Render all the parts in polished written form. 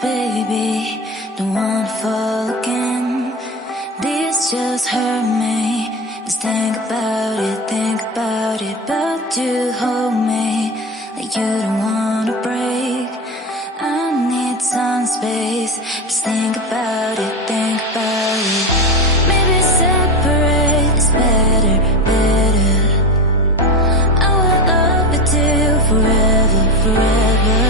baby, don't wanna fall again. This just hurt me. Just think about it, but you hold me like you don't wanna break. I need some space. Just think about it, maybe separate is better, better. I will love you till forever, forever.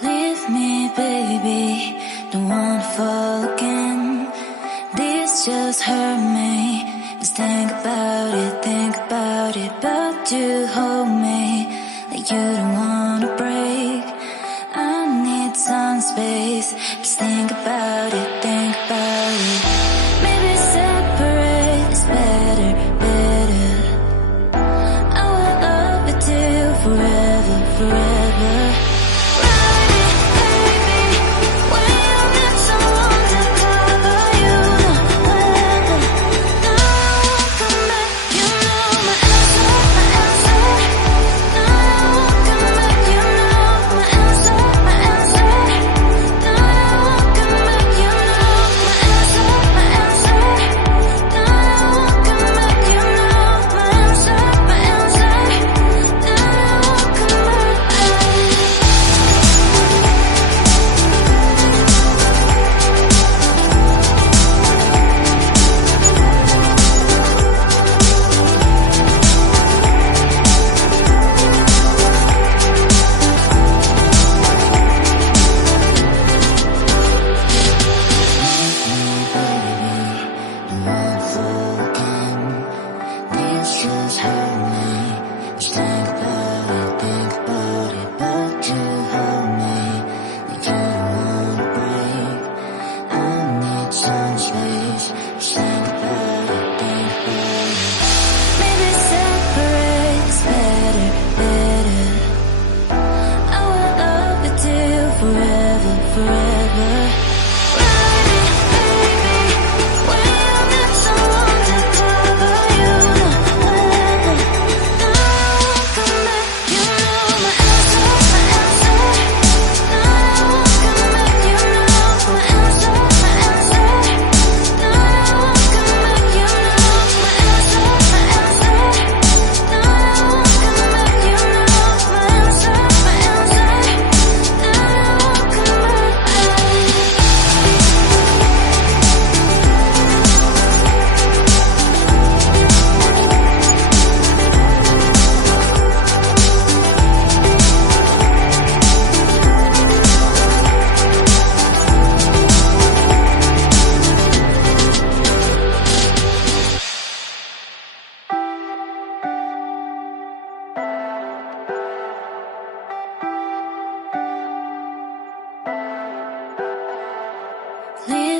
Leave me, baby, don't wanna fall again. This just hurt me. Just think about it, but you hold me like you don't wanna break. I need some space. Just think about it, maybe separate is better, better. I will love you till forever, forever. You know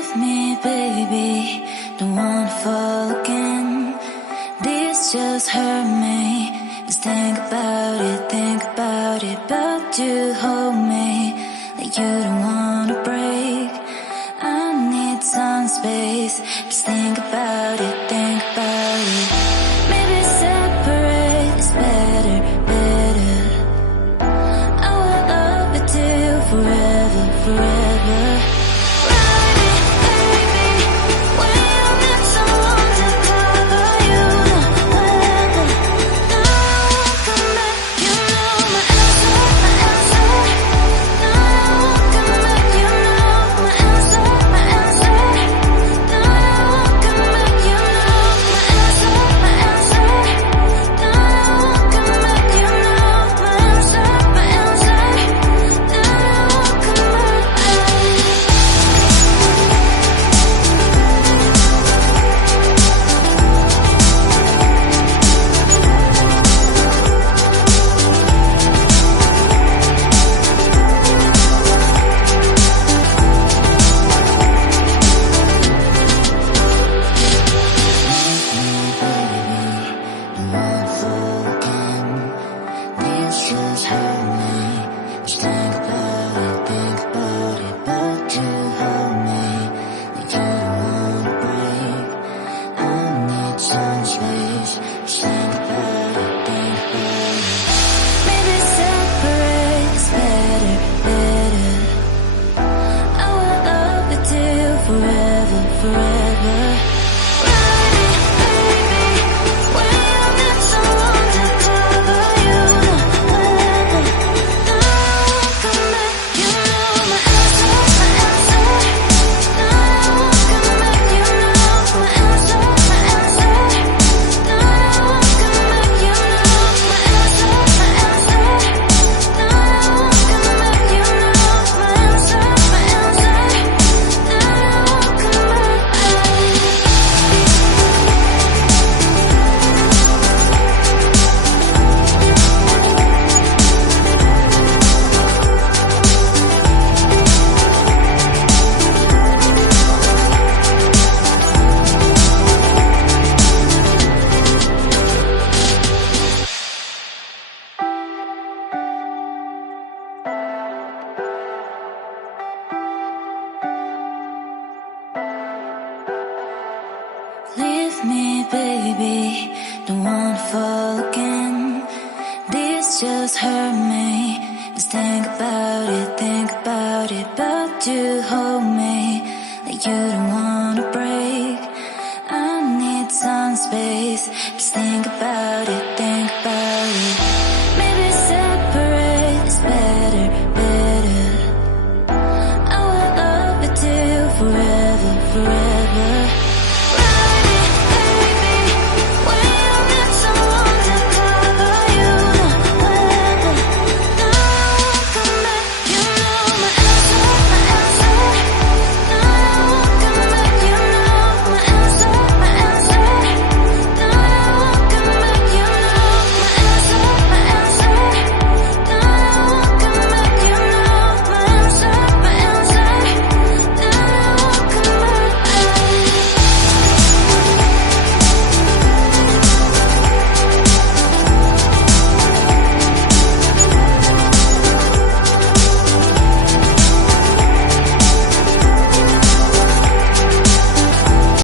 Leave me, baby, don't wanna fall again. This just hurt me. Just think about it, but you hold me like you don't wanna break. I need some space. Just think about it, maybe separate is better, better. I will love you till forever, forever. Leave me, baby, don't wanna fall again. This just hurt me. Just think about it, but you hold me like you don't wanna break. I need some space. Just think about it, maybe separate is better, better. I will love you till forever, forever.